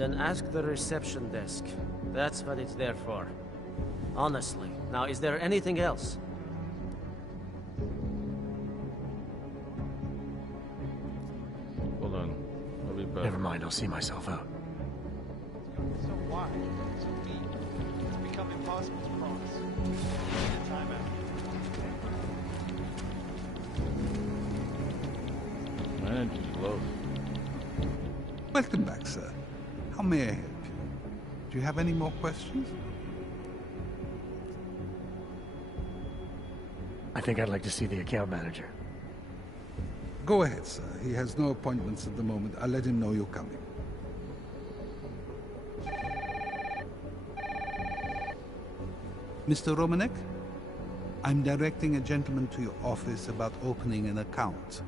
Then ask the reception desk. That's what it's there for. Honestly. Now, is there anything else? Hold on. I'll be back. Never mind, I'll see myself out. So wide, so deep, it's become impossible to cross. Need a timeout. Man, just love. Welcome back, sir. How may I help you? Do you have any more questions? I think I'd like to see the account manager. Go ahead, sir. He has no appointments at the moment. I'll let him know you're coming. Mr. Romanek? I'm directing a gentleman to your office about opening an account.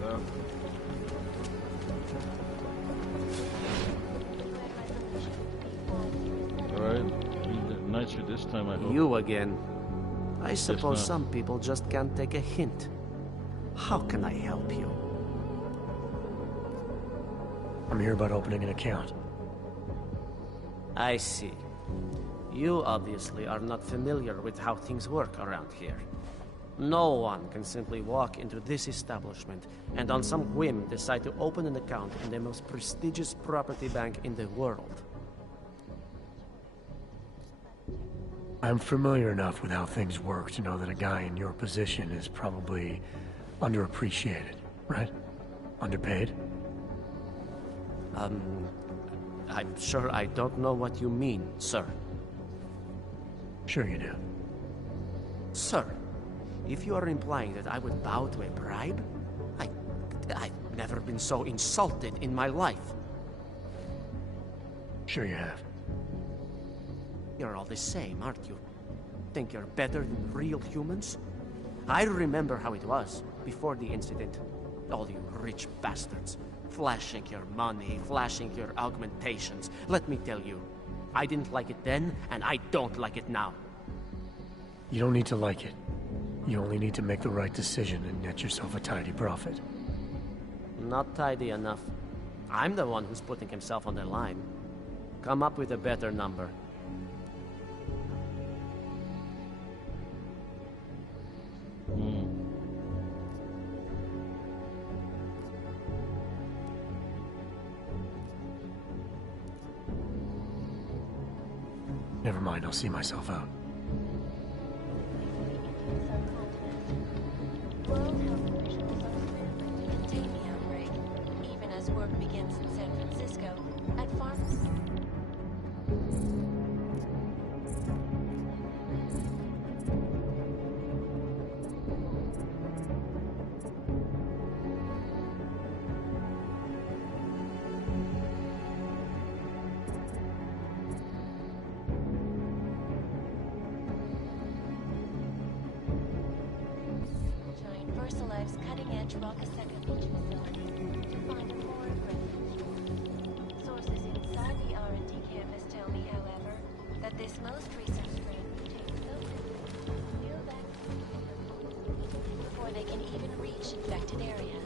Hello? Alright. Nicer this time, I hope. You again. I suppose ma'am. some people just can't take a hint. How can I help you? I'm here about opening an account. I see. You obviously are not familiar with how things work around here. No one can simply walk into this establishment and on some whim decide to open an account in the most prestigious property bank in the world. I'm familiar enough with how things work to know that a guy in your position is probably underappreciated, right? Underpaid? I'm sure I don't know what you mean, sir. Sure you do. Sir, if you are implying that I would bow to a bribe, I've never been so insulted in my life. Sure you have. You're all the same, aren't you? Think you're better than real humans? I remember how it was before the incident. All you rich bastards. Flashing your money, flashing your augmentations. Let me tell you, I didn't like it then, and I don't like it now. You don't need to like it. You only need to make the right decision and net yourself a tidy profit. Not tidy enough. I'm the one who's putting himself on the line. Come up with a better number. Never mind, I'll see myself out. World health officials are cleared to contain the outbreak, even as work begins in San Francisco at pharmacies. Versalife's cutting-edge rock-a-second leach facility to find a foreign refuge. Sources inside the R&D campus tell me, however, that this most recent strain mutates so quickly new vaccines before they can even reach infected areas.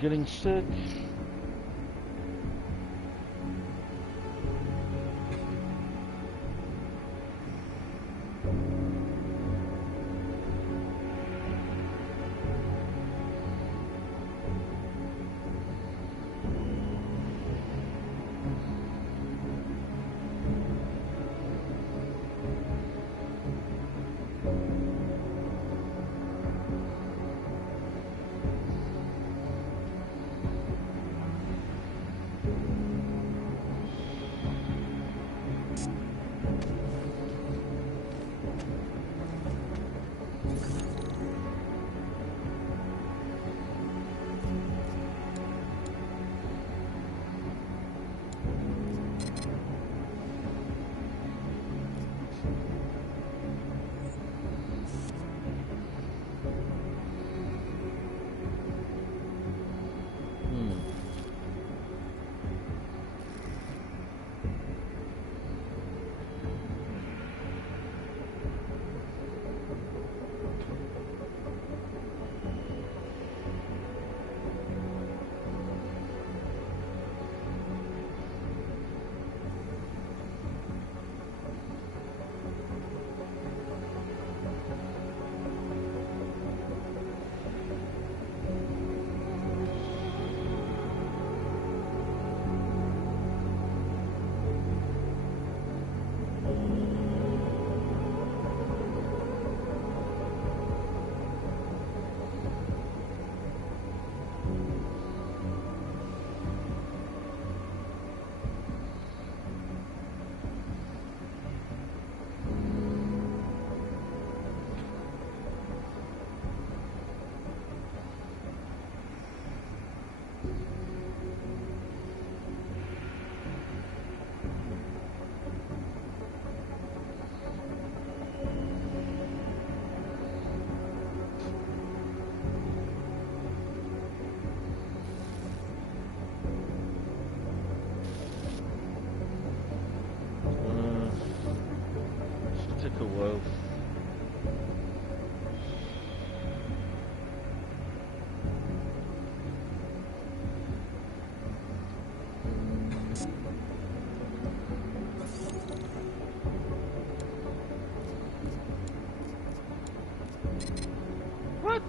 getting sick. Take a while. What?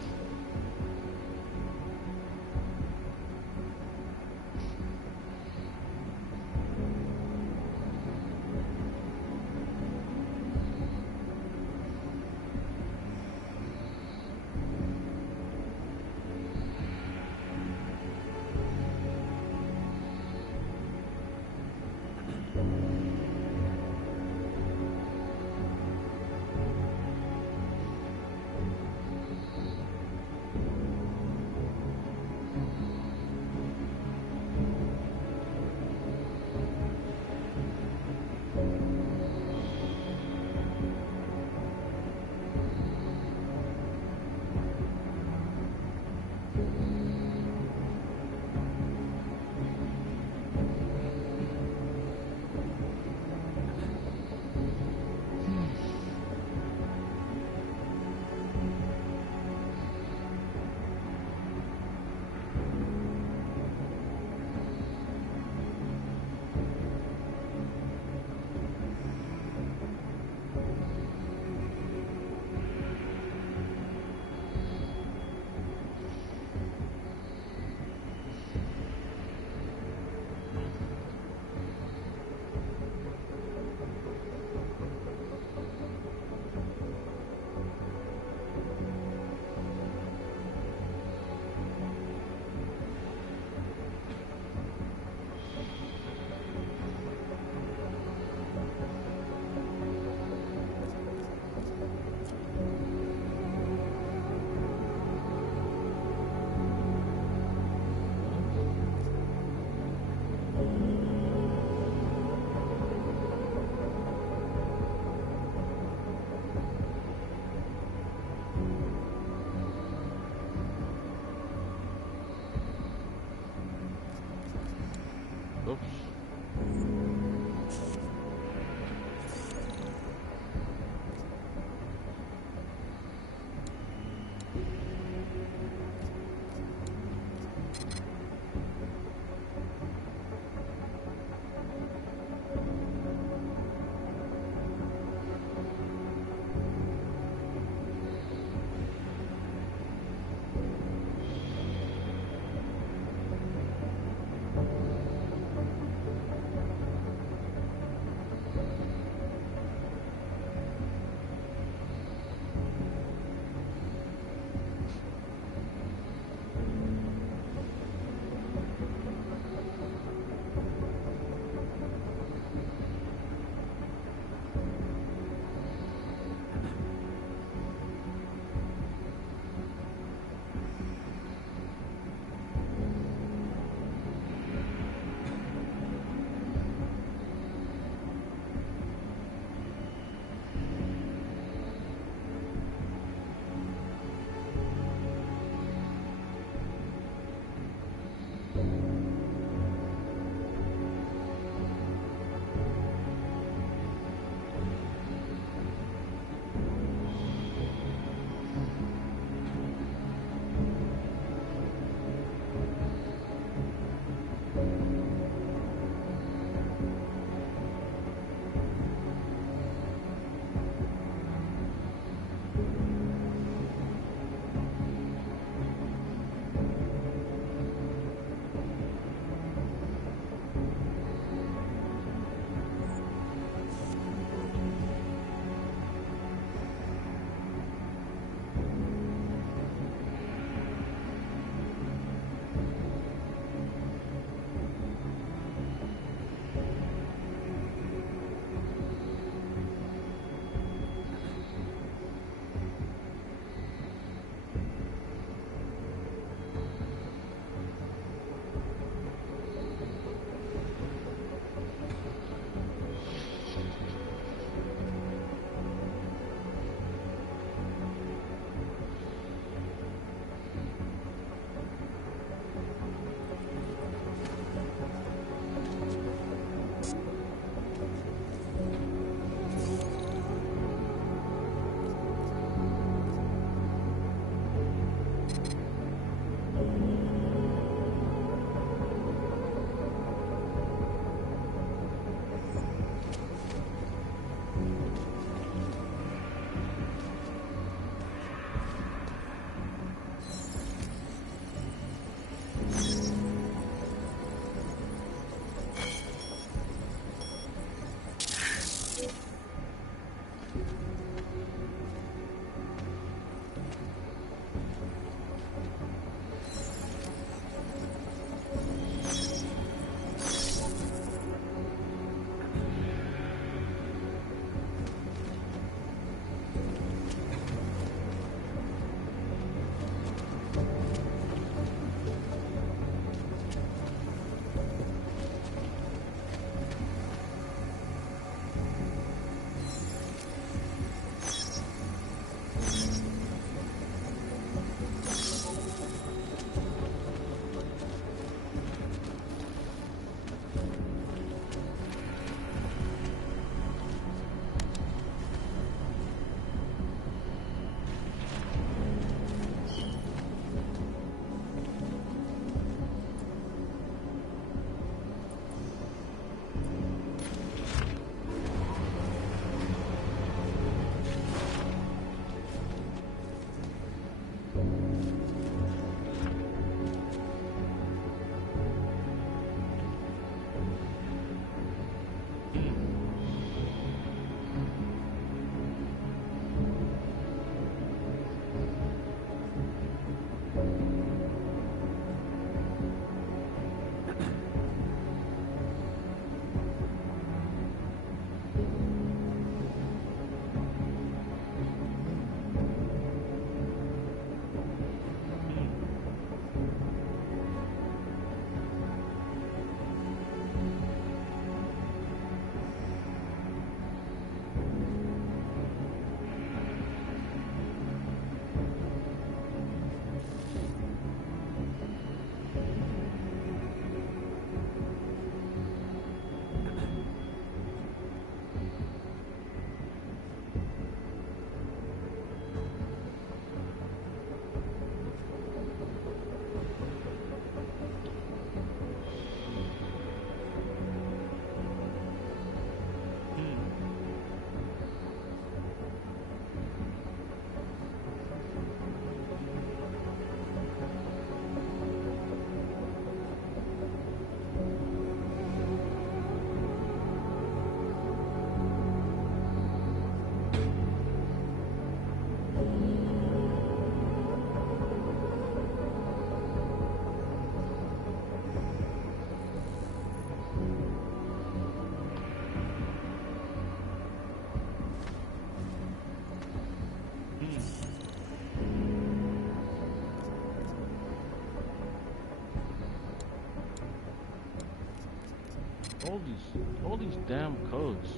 All these damn codes.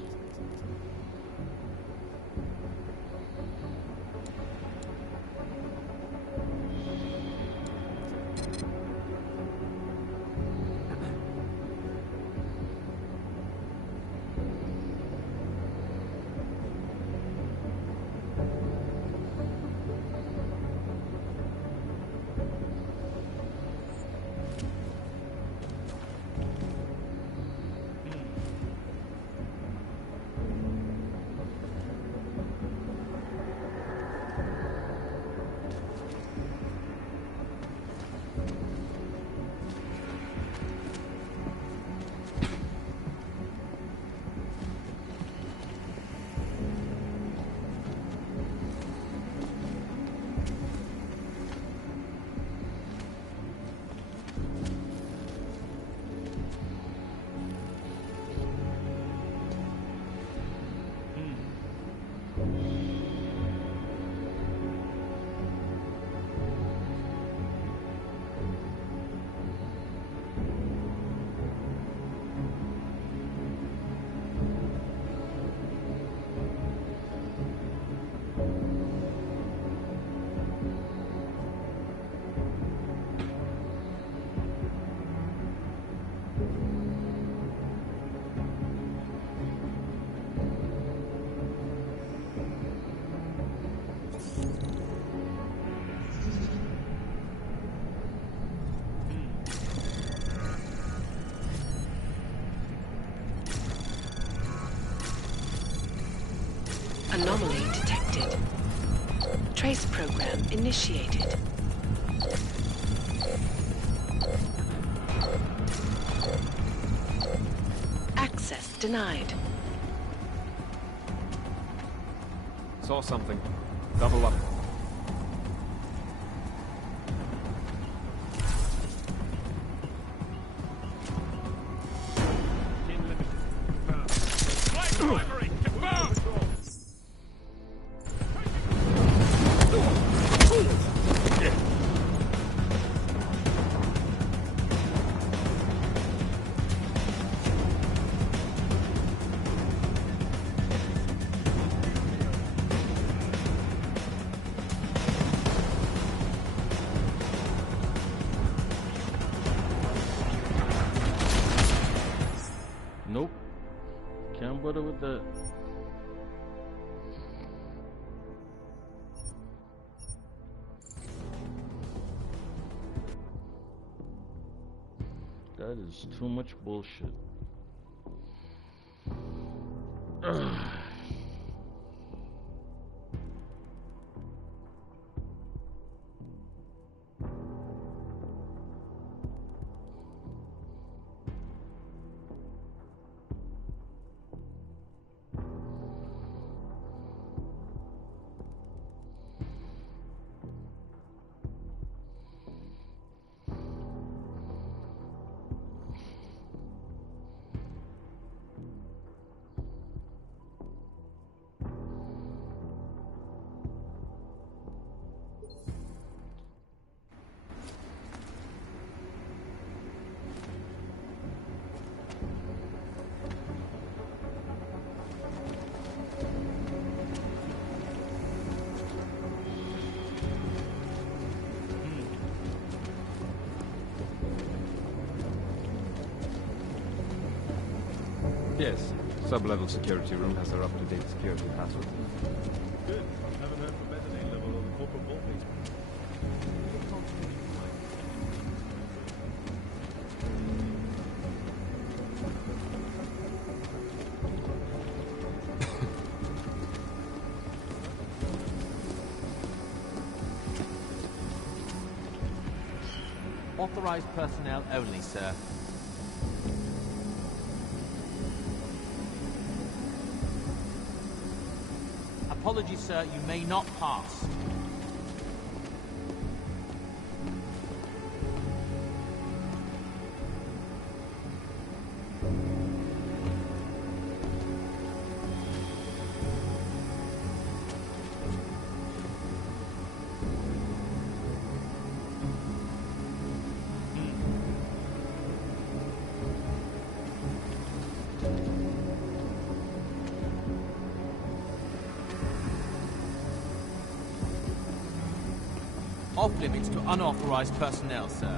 Anomaly detected. Trace program initiated. Access denied. Saw something. Double up. Nope. Can't bother with that. That is too much bullshit. Ugh. Yes. Sub-level security room has their up-to-date security password. Good. Haven't heard from mezzanine level or the corporate vault basement. Authorized personnel only, sir. Apologies, sir, you may not pass. off-limits to unauthorized personnel, sir.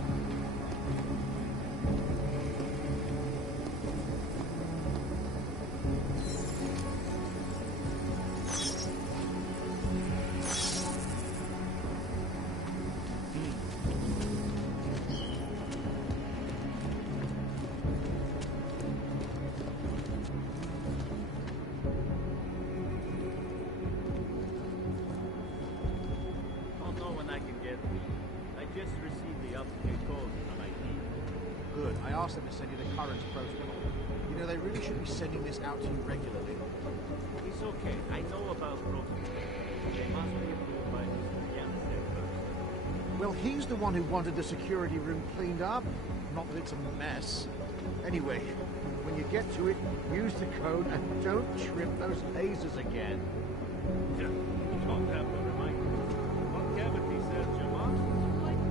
I'll know when I can get it. I just received the up-to-date code on ID. Good. I asked them to send you the current protocol. You know, they really should be sending this out to you regularly. It's okay. I know about protocol. They must be approved by Mr. Jansen first. Well, he's the one who wanted the security room cleaned up. Not that it's a mess. Anyway, when you get to it, use the code and don't trip those lasers again. You don't have to remind me. What cavity says Jamal? Like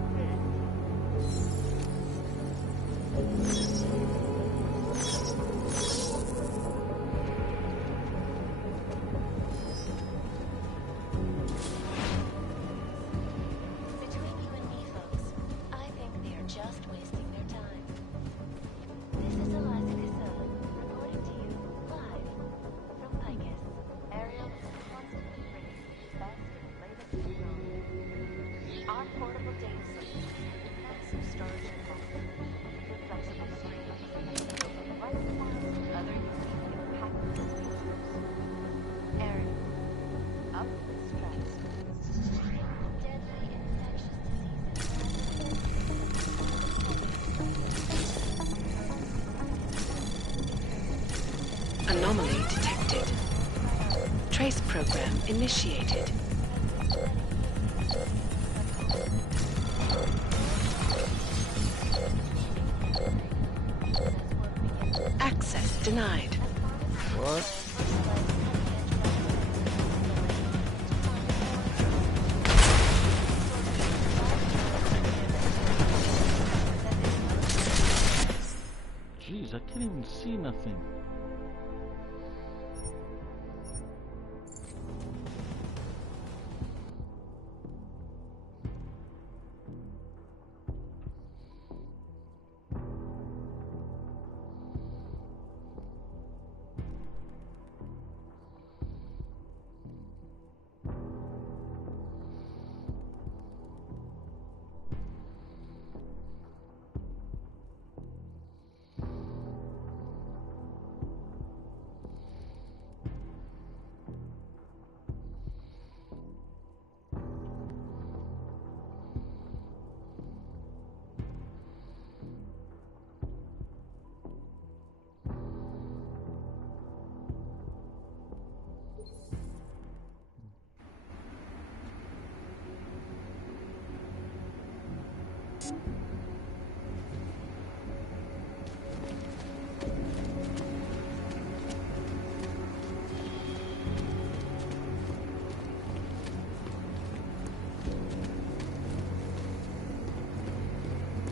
Between you and me, folks, I think they are just wasting their time. This is Eliza Casella, reporting to you live from Picus. Ariel is constantly bringing you the best and latest technology. Our portable data solution with massive storage capacity, with flexible screens, write files, and other unique and patented features. Ariel, up with stress. Deadly infectious Anomaly detected. Trace program initiated. Access denied. Jeez, I can't even see nothing.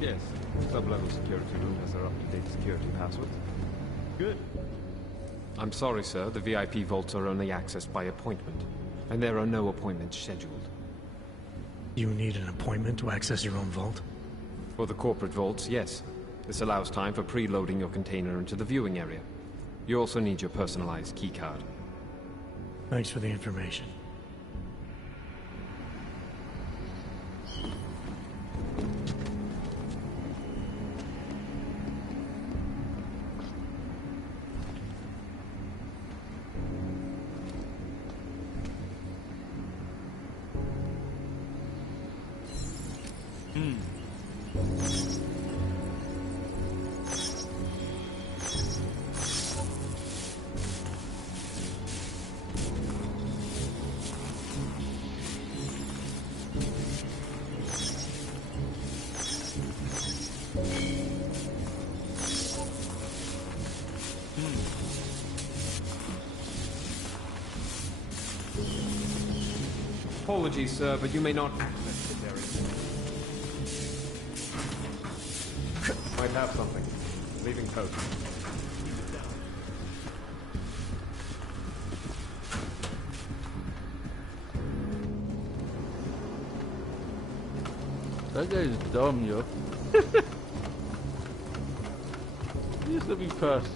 Yes. Sub-level security room has our up-to-date security passwords. Good. I'm sorry, sir. The VIP vaults are only accessed by appointment, and there are no appointments scheduled. You need an appointment to access your own vault? For the corporate vaults, yes. This allows time for preloading your container into the viewing area. You also need your personalized keycard. Thanks for the information. Apologies, sir, but you may not access this area. Might have something. Leaving code. That guy's dumb, yo. He used to be pissed.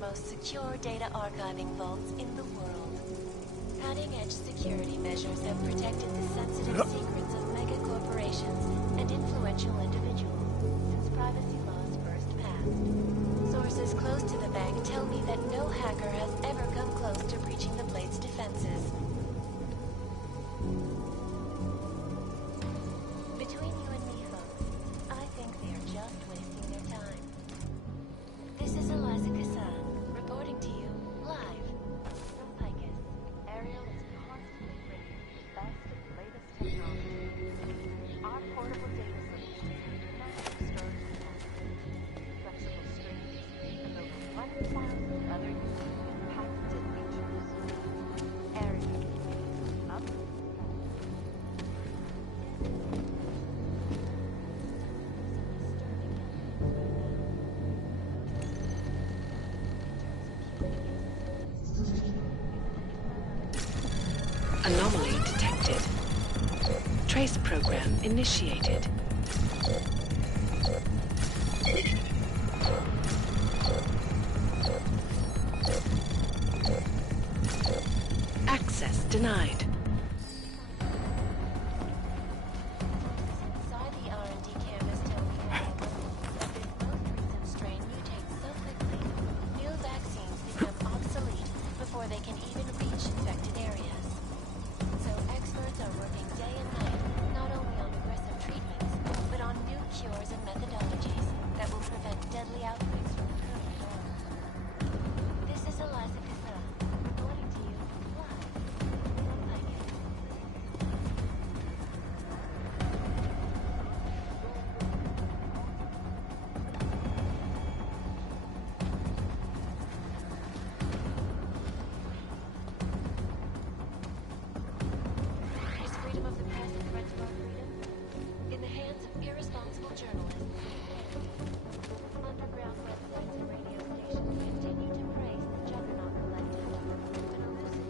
Most secure data archiving vaults in the world. Cutting-edge security measures have protected the sensitive secrets of mega corporations and influential individuals since privacy laws first passed. Sources close to the bank tell me that no hacker has ever come close to breaching the Blade's defenses. Between you and me, folks, I think they're just wasting their time. This is Eliza Kassan, reporting to you live from Picus. Ariel is constantly bringing the best and latest technology. Our portable data solutions manage storage capacity, flexible streams, and over 1,000 other unique and patented features. Ariel, up. Anomaly detected. Trace program initiated. Access denied. Inside the R&D campus tell me, however, that this most recent strain mutates so quickly, new vaccines become obsolete before they can even reach infected areas. So experts are working day and night, not only on aggressive treatments, but on new cures and methodologies that will prevent deadly outbreaks from occurring at all. This is Eliza Kassan, reporting to you live from Picus. Is freedom of the press a threat to our freedom? In the hands of irresponsible journalists. Underground websites and radio stations continue to praise the Juggernaut Collective, an elusive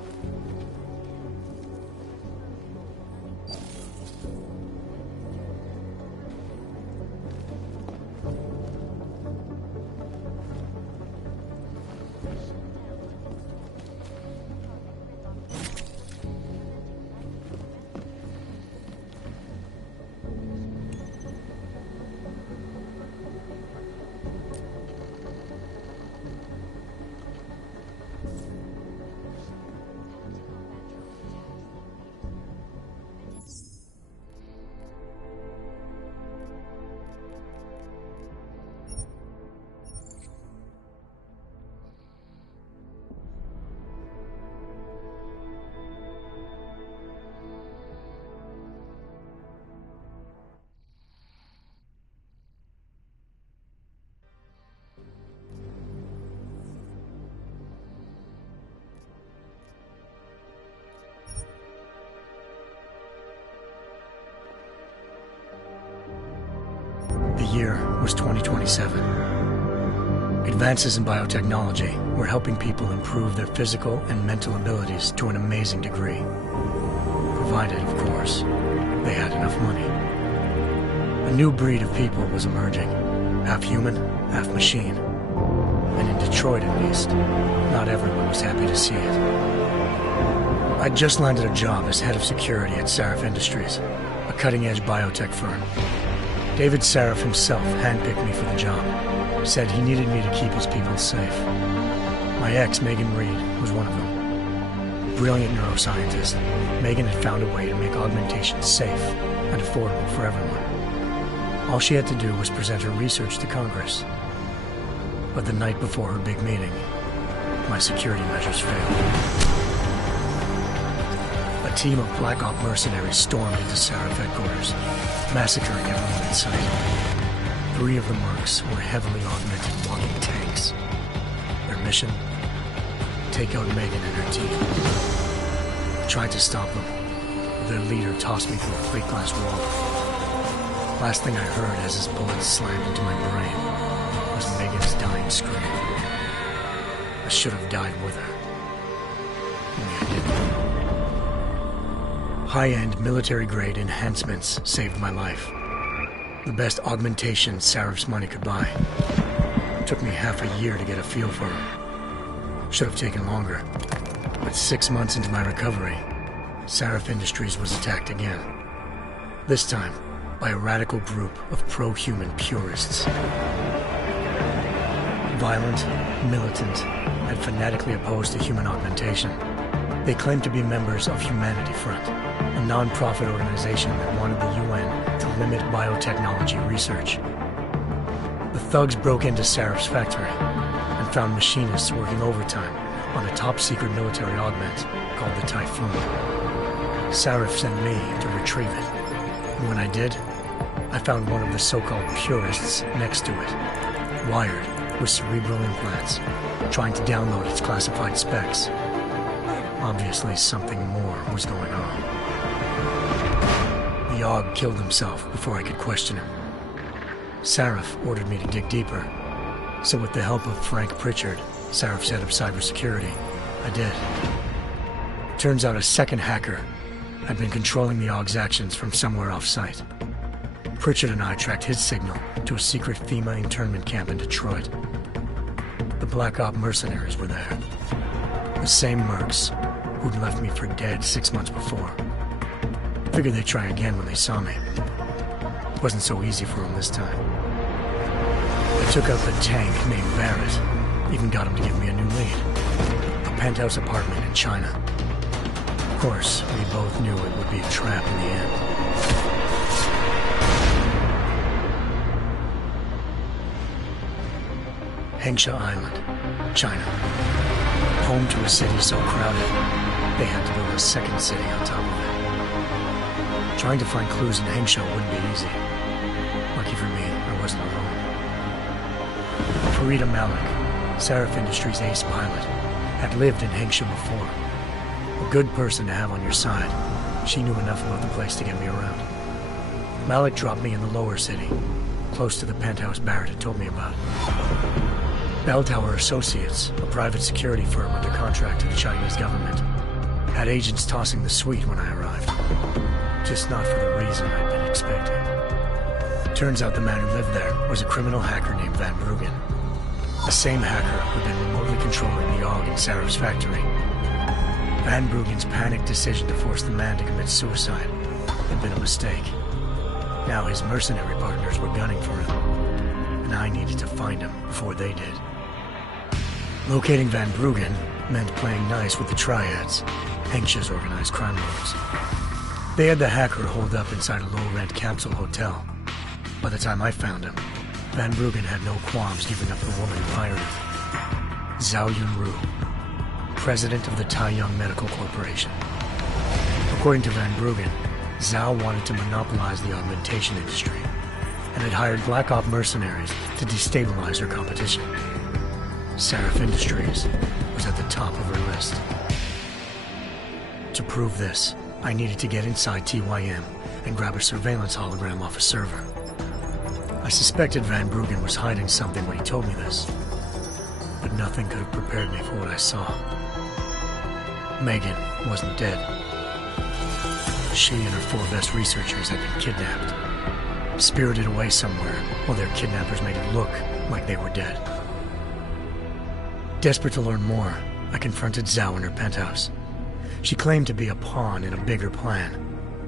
The year was 2027. Advances in biotechnology were helping people improve their physical and mental abilities to an amazing degree. Provided, of course, they had enough money. A new breed of people was emerging, half human, half machine. And in Detroit, at least, not everyone was happy to see it. I'd just landed a job as head of security at Sarif Industries, a cutting-edge biotech firm. David Sarif himself handpicked me for the job, said he needed me to keep his people safe. My ex, Megan Reed, was one of them. Brilliant neuroscientist, Megan had found a way to make augmentation safe and affordable for everyone. All she had to do was present her research to Congress. But the night before her big meeting, my security measures failed. A team of Black Op mercenaries stormed into Sarif headquarters, massacring everyone in sight. 3 of the mercs were heavily augmented walking tanks. Their mission? Take out Megan and her team. I tried to stop them, but their leader tossed me through a plate glass wall. Last thing I heard as his bullets slammed into my brain was Megan's dying scream. I should have died with her. Only I didn't. High-end military-grade enhancements saved my life. The best augmentation Sarif's money could buy. It took me half a year to get a feel for her. Should have taken longer. But 6 months into my recovery, Sarif Industries was attacked again. This time, by a radical group of pro-human purists. Violent, militant, and fanatically opposed to human augmentation. They claimed to be members of Humanity Front, a non-profit organization that wanted the UN to limit biotechnology research. The thugs broke into Sarif's factory and found machinists working overtime on a top-secret military augment called the Typhoon. Sarif sent me to retrieve it, and when I did, I found one of the so-called purists next to it, wired with cerebral implants, trying to download its classified specs. Obviously, something more was going on. The Aug killed himself before I could question him. Sarif ordered me to dig deeper, so with the help of Frank Pritchard, Sarif's head of cybersecurity, I did. Turns out a second hacker had been controlling the Aug's actions from somewhere off-site. Pritchard and I tracked his signal to a secret FEMA internment camp in Detroit. The Black Op mercenaries were there. The same mercs who'd left me for dead 6 months before. Figured they'd try again when they saw me. Wasn't so easy for them this time. I took out the tank named Barrett. Even got him to give me a new lead. A penthouse apartment in China. Of course, we both knew it would be a trap in the end. Hengsha Island, China. Home to a city so crowded, they had to build a second city on top of it. Trying to find clues in Hengsha wouldn't be easy. Lucky for me, I wasn't alone. Farida Malik, Sarif Industries' ace pilot, had lived in Hengsha before. A good person to have on your side. She knew enough about the place to get me around. Malik dropped me in the lower city, close to the penthouse Barrett had told me about. Bell Tower Associates, a private security firm under contract to the Chinese government, had agents tossing the suite when I arrived. Just not for the reason I'd been expecting. Turns out the man who lived there was a criminal hacker named Van Bruggen. The same hacker who'd been remotely controlling the Aug in Sarif's factory. Van Bruggen's panicked decision to force the man to commit suicide had been a mistake. Now his mercenary partners were gunning for him, and I needed to find him before they did. Locating Van Bruggen meant playing nice with the Triads, Hengsha's organized crime lords. They had the hacker holed up inside a low-rent capsule hotel. By the time I found him, Van Bruggen had no qualms giving up the woman who hired him. Zhao Yunru, president of the Taiyang Medical Corporation. According to Van Bruggen, Zhao wanted to monopolize the augmentation industry and had hired Black Op mercenaries to destabilize her competition. Sarif Industries was at the top of her list. To prove this, I needed to get inside TYM and grab a surveillance hologram off a server. I suspected Van Bruggen was hiding something when he told me this, but nothing could have prepared me for what I saw. Megan wasn't dead. She and her 4 best researchers had been kidnapped, spirited away somewhere while their kidnappers made it look like they were dead. Desperate to learn more, I confronted Zhao in her penthouse. She claimed to be a pawn in a bigger plan,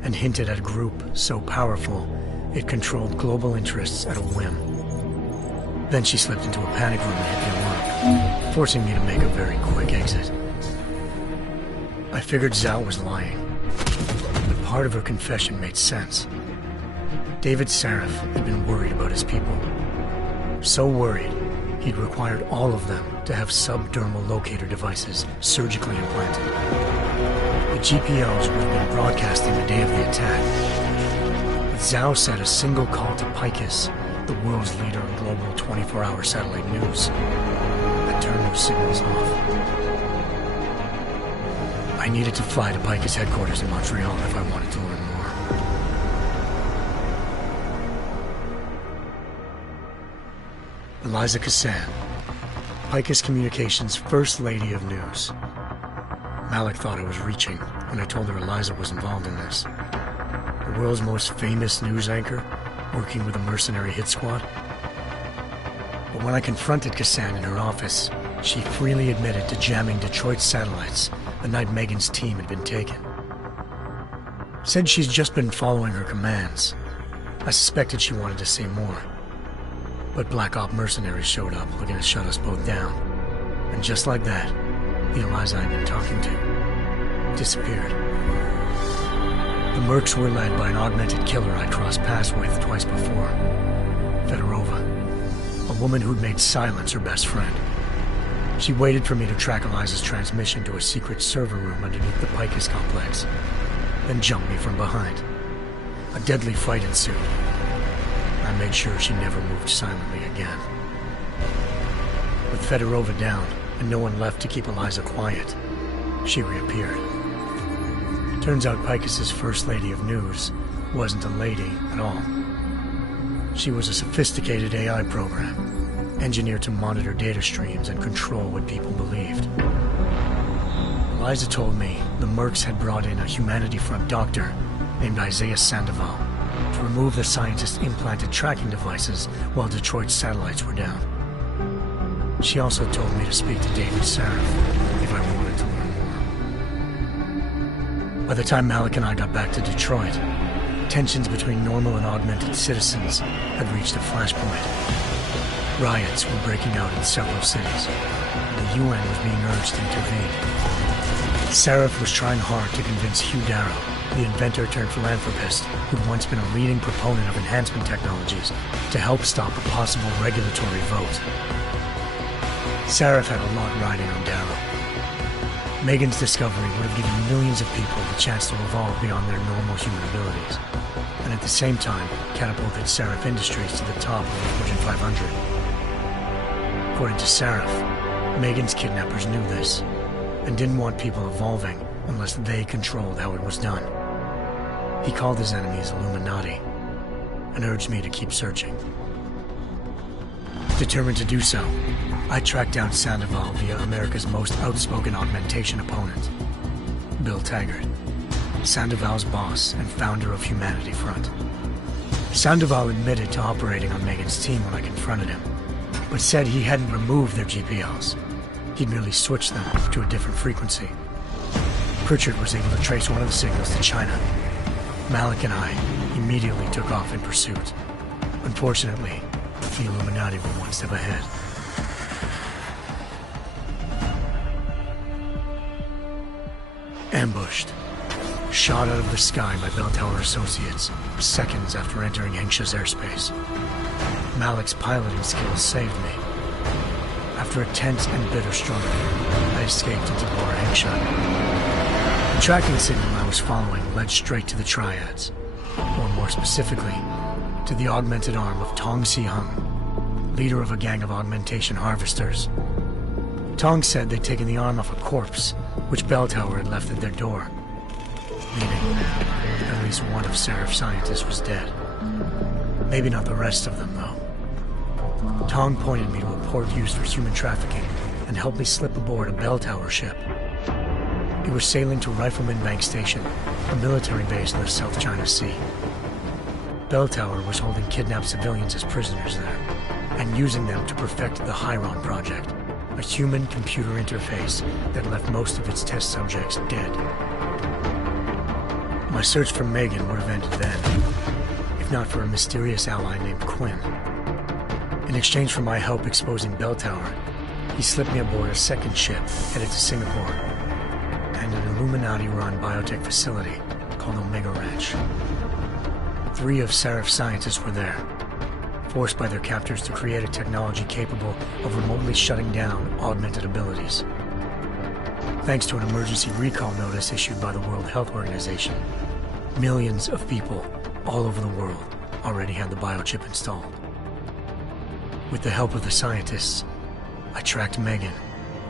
and hinted at a group so powerful it controlled global interests at a whim. Then she slipped into a panic room and hit the alarm, forcing me to make a very quick exit. I figured Zhao was lying, but part of her confession made sense. David Sarif had been worried about his people. So worried, he'd required all of them to have subdermal locator devices surgically implanted. The GPOs would have been broadcasting the day of the attack. But Zhao said a single call to Picus the world's leader in global 24-hour satellite news, I turned those signals off. I needed to fly to Picus headquarters in Montreal if I wanted to learn more. Eliza Cassan, Picus Communications' First Lady of News. Malik thought I was reaching when I told her Eliza was involved in this. The world's most famous news anchor, working with a mercenary hit squad. But when I confronted Cassan in her office, she freely admitted to jamming Detroit's satellites the night Megan's team had been taken. Said she's just been following her commands. I suspected she wanted to say more. But Black Op mercenaries showed up looking to shut us both down. And just like that, the Eliza I'd been talking to disappeared. The Mercs were led by an augmented killer I'd crossed paths with twice before. Fedorova, a woman who'd made silence her best friend. She waited for me to track Eliza's transmission to a secret server room underneath the Picus complex, then jumped me from behind. A deadly fight ensued. I made sure she never moved silently again. With Fedorova down, and no one left to keep Eliza quiet, she reappeared. Turns out Picus's First Lady of News wasn't a lady at all. She was a sophisticated AI program, engineered to monitor data streams and control what people believed. Eliza told me the Mercs had brought in a Humanity Front doctor named Isaiah Sandoval to remove the scientist's implanted tracking devices while Detroit's satellites were down. She also told me to speak to David Sarif if I wanted to learn more. By the time Malik and I got back to Detroit, tensions between normal and augmented citizens had reached a flashpoint. Riots were breaking out in several cities, and the UN was being urged to intervene. Sarif was trying hard to convince Hugh Darrow, the inventor-turned-philanthropist who'd once been a leading proponent of enhancement technologies, to help stop a possible regulatory vote. Sarif had a lot riding on Darrow. Megan's discovery would have given millions of people the chance to evolve beyond their normal human abilities, and at the same time catapulted Sarif Industries to the top of the Fortune 500. According to Sarif, Megan's kidnappers knew this, and didn't want people evolving unless they controlled how it was done. He called his enemies Illuminati, and urged me to keep searching. Determined to do so, I tracked down Sandoval via America's most outspoken augmentation opponent, Bill Taggart, Sandoval's boss and founder of Humanity Front. Sandoval admitted to operating on Megan's team when I confronted him, but said he hadn't removed their GPLs. He'd merely switched them to a different frequency. Pritchard was able to trace one of the signals to China. Malik and I immediately took off in pursuit. Unfortunately, the Illuminati were one step ahead. Ambushed. Shot out of the sky by Bell Tower Associates, seconds after entering Hengsha's airspace. Malik's piloting skills saved me. After a tense and bitter struggle, I escaped into Lower Hengsha. The tracking signal I was following led straight to the Triads, or more specifically, to the augmented arm of Tong Si-hung, leader of a gang of augmentation harvesters. Tong said they'd taken the arm off a corpse, which Bell Tower had left at their door, meaning at least one of Sarif's scientists was dead. Maybe not the rest of them, though. Tong pointed me to a port used for human trafficking and helped me slip aboard a Bell Tower ship. It was sailing to Rifleman Bank Station, a military base in the South China Sea. Bell Tower was holding kidnapped civilians as prisoners there, and using them to perfect the Hyron Project, a human-computer interface that left most of its test subjects dead. My search for Megan would have ended then, if not for a mysterious ally named Quinn. In exchange for my help exposing Bell Tower, he slipped me aboard a second ship headed to Singapore, and an Illuminati-run biotech facility called Omega Ranch. 3 of Sarif's scientists were there, forced by their captors to create a technology capable of remotely shutting down augmented abilities. Thanks to an emergency recall notice issued by the World Health Organization, millions of people all over the world already had the biochip installed. With the help of the scientists, I tracked Megan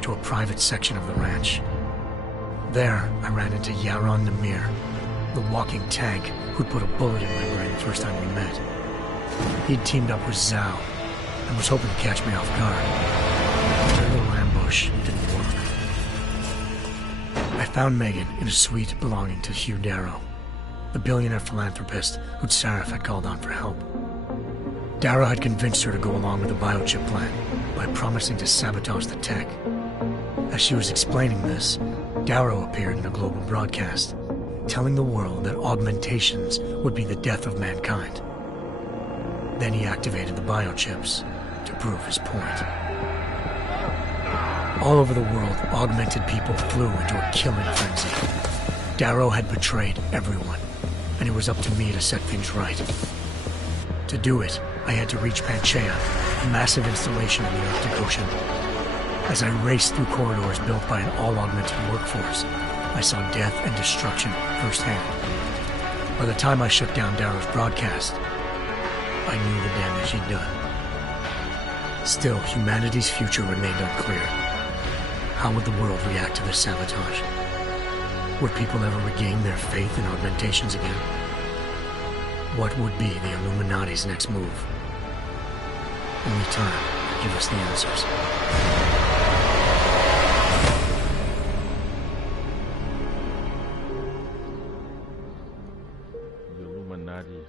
to a private section of the ranch. There, I ran into Yaron Namir, the walking tank who'd put a bullet in my brain the first time we met. He'd teamed up with Zhao and was hoping to catch me off guard. Their little ambush didn't work. I found Megan in a suite belonging to Hugh Darrow, the billionaire philanthropist who'd Sarif had called on for help. Darrow had convinced her to go along with the biochip plan by promising to sabotage the tech. As she was explaining this, Darrow appeared in a global broadcast, telling the world that augmentations would be the death of mankind. Then he activated the biochips to prove his point. All over the world, augmented people flew into a killing frenzy. Darrow had betrayed everyone, and it was up to me to set things right. To do it, I had to reach Panchaea, a massive installation in the Arctic Ocean. As I raced through corridors built by an all-augmented workforce, I saw death and destruction firsthand. By the time I shut down Darrow's broadcast, I knew the damage he'd done. Still, humanity's future remained unclear. How would the world react to this sabotage? Would people ever regain their faith in augmentations again? What would be the Illuminati's next move? Only time could give us the answers. The Illuminati.